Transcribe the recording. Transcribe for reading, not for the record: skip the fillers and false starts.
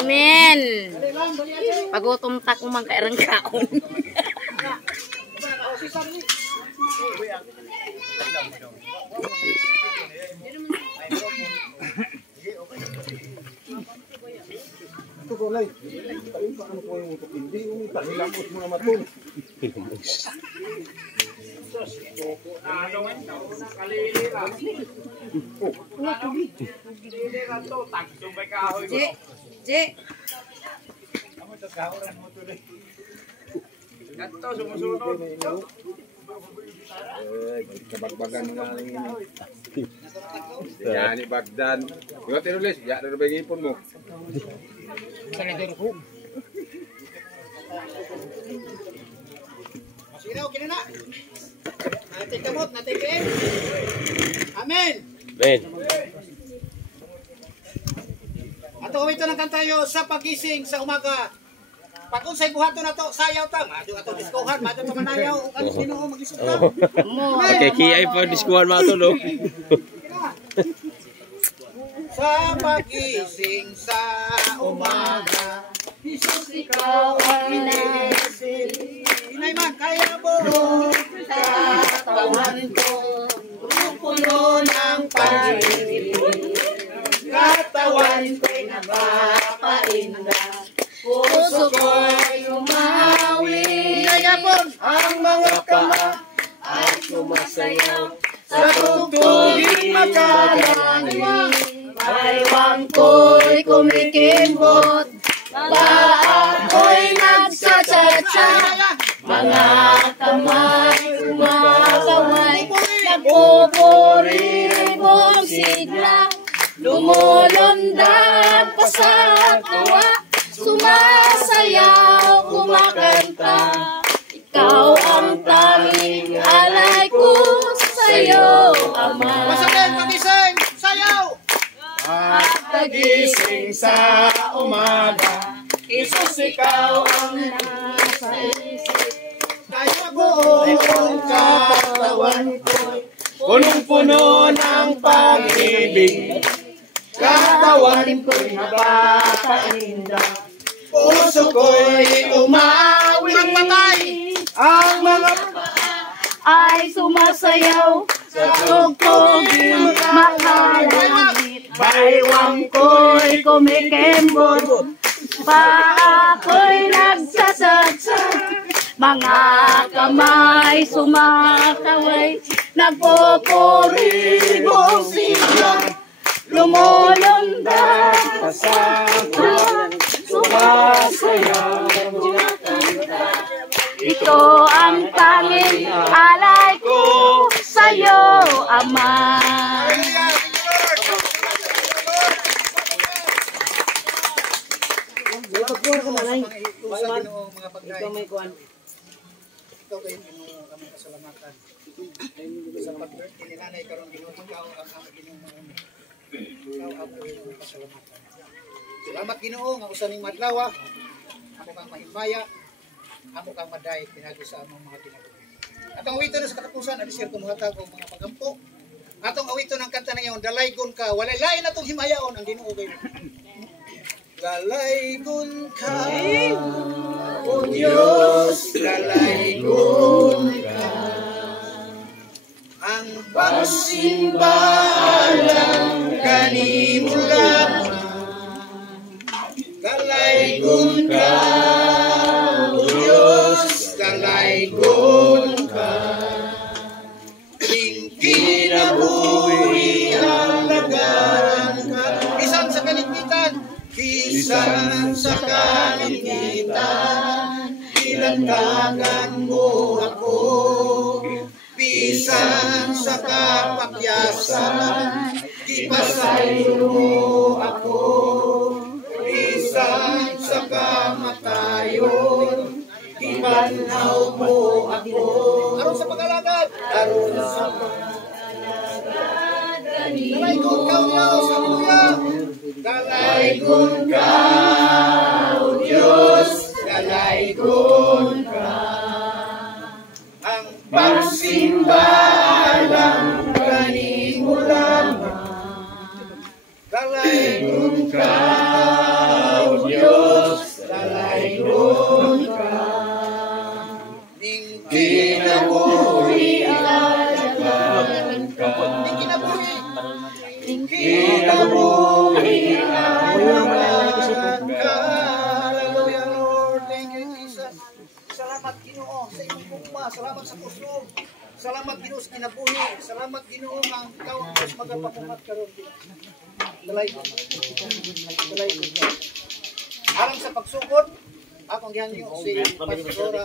Amen. Pagutom ta kung magkairang kaon. Ito ko lang. Tayo pa ano po yung utok hindi. Hilamos mo na matun. Hilamos. Je. Ganto sumusunod. Kabagbagan nga rin. Yan ni Bagdan. Yung tinulis, yan na nabay ipon mo. Sige na, okay na. Natin kamot, natin kain. Amen. Ben. Ato ito ng kantayo sa pagising sa umaga. Pag unsay buhato na to, sayaw ta. Madyo ato diskuhan, madyo to manayaw. Ano Ginoo magisog ta. Okay, kiyay pa diskuhan mo ato, no? Sa pagising sa umaga, Jesus, ikaw ang inisin. Inay man, kaya mo katawan ko, puno ng pag-ibig. Katawan ko'y napapainda, puso ko'y umawi. Ang mga kama ay sumasayaw sa tugtuging makalangin. Baywang ko'y kumikimbot, paa ko'y nagsasatsa, mga kamay kumakaway, nagpupuribong sigla, lumulundag pa sa kawa, sumasayaw, kumakanta. Ikaw ang tanging alay ko sa'yo, Ama. Masakit, pagising, sayaw! At pagising sa umaga, Jesus, ikaw ang nasa isip. Kaya buong katawan ko, punong-puno ng pag-ibig. Katawan ko'y napapainda, puso ko'y umawi. Ang mga ay sumasayaw sa tugtuging makalangit. Baywang ko'y kumikembot, paa ko'y nagsasatsa, mga kamay sumakaway, nagpupuribong sigla, lumulundag pa sa kawan, sumasayaw, kumakanta. Ito ang tanging alay ko sa'yo, Ama. Ikaw may kuwan. Ikaw kayo Ginoo kami pasalamatan. Sa pag-birthday ni Nanay karong Ginoo, ikaw ang aming Ginoo. Ikaw ang aming pasalamatan. Salamat Ginoo nga usaning madlaw. Amo kang mahimaya, amo kang maday pinagi sa among mga ginagawa. Atong awito na sa katapusan, alisir kumuhatag og mga pagampo. Atong awito ng kanta na iyon, dalaygon ka, walay lain atong himayaon ang Ginoo kayo. Dalaygon ka, O Diyos, dalaygon ka. Ang pagsimba alang kanimo lamang. Dalaygon ka, O Diyos, dalaygon ka. Kinabuhi ang lagaran ka. Bisan sa kaligpitan, bisan sa kaligpitan, ilantagan mo ako. Bisan sa kapakyasan, ipasayo mo ako. Bisan sa kamatayon, ipanhaw mo ako. Aron sa pag-alagad, aron sa pag-alagad, dalaygon ka, O Diyos, hallelujah. Dalaygon ka, O Diyos, dalaygon ka. Ang pagsimba alang salamat sa puso. Salamat Ginoo sa kinabuhi. Salamat Ginoo nga ikaw ang Diyos magapamuhat karon. Dalay. Alang sa pagsugod, akong gihanyo si Pastora